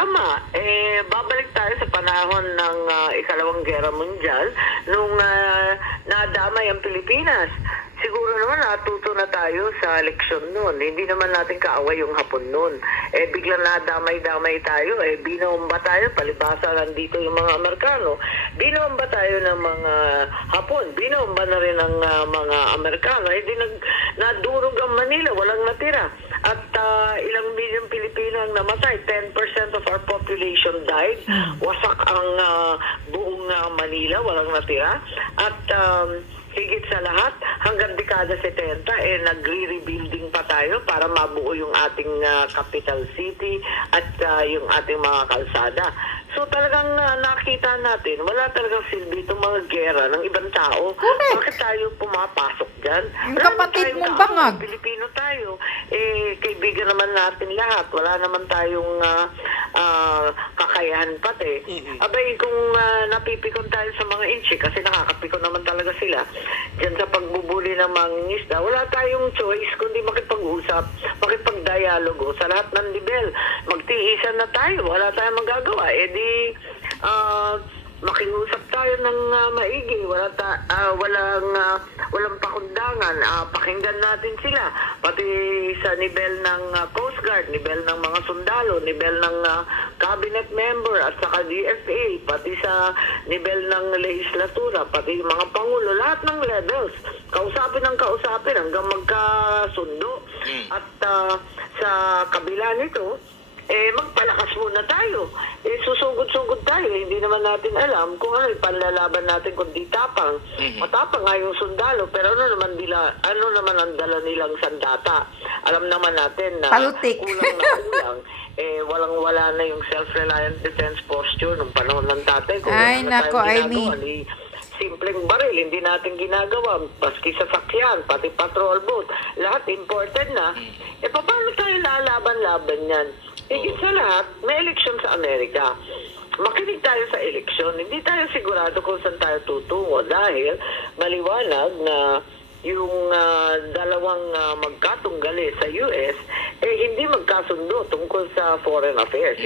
tama. Babalik tayo sa panahon ng Ikalawang Gera Mundial nung nadamay ang Pilipinas. Siguro naman natuto na tayo sa leksyon noon. Hindi naman natin kaaway yung Hapon noon. Biglang nadamay-damay tayo. Binomba tayo. Palibasa nandito yung mga Amerikano. Binomba tayo ng mga Hapon. Binomba na rin ng mga Amerikano. Nadurog ang Manila. Walang natira. At ilang milyong Pilipino ang namatay. 10% of our population died. Wasak ang buong Manila. Walang natira. At higit sa lahat, hanggang dekada 70, nagre-rebuilding pa tayo para mabuo yung ating capital city at yung ating mga kalsada. So talagang nakita natin, wala talagang silbi itong mga gera ng ibang tao. Correct. Bakit tayo pumapasok dyan? Kapatid mong bangag. Pilipino tayo. Kaibigan naman natin lahat. Wala naman tayong kakayahan pati. Abay, kung napipikon tayo sa mga inchi, kasi nakakapikon naman talaga sila, dyan sa pagbubuli ng mga ngisda, wala tayong choice kundi makipag-usap, makipag-dialogo sa lahat ng nivel. Magtiisan na tayo. Wala tayong magagawa. Makiusap tayo ng maigi, walang pakundangan, pakinggan natin sila, pati sa nivel ng Coast Guard, nivel ng mga sundalo, nivel ng cabinet member at saka DFA, pati sa nivel ng legislatura, pati mga pangulo, lahat ng levels, kausapin hanggang magkasundo. At sa kabila nito, magpalakas muna tayo. Susugod-sugod tayo. Hindi naman natin alam kung ano yung panlalaban natin kundi tapang. Matapang nga yung sundalo, pero ano naman ang dala nilang sandata. Alam naman natin na Paltik. kulang. Walang-wala na yung self-reliant defense posture nung panahon ng tatay. Kung Ay, nako, Amy. Simpleng baril, hindi natin ginagawa. Paski sa sakyan, pati patrol boat. Lahat imported na. Paano tayo lalaban-laban yan? Higit sa lahat, may eleksyon sa Amerika. Makinig tayo sa eleksyon. Hindi tayo sigurado kung saan tayo tutungo dahil maliwanag na yung dalawang magkatunggali sa US, hindi magkasundo tungkol sa foreign affairs.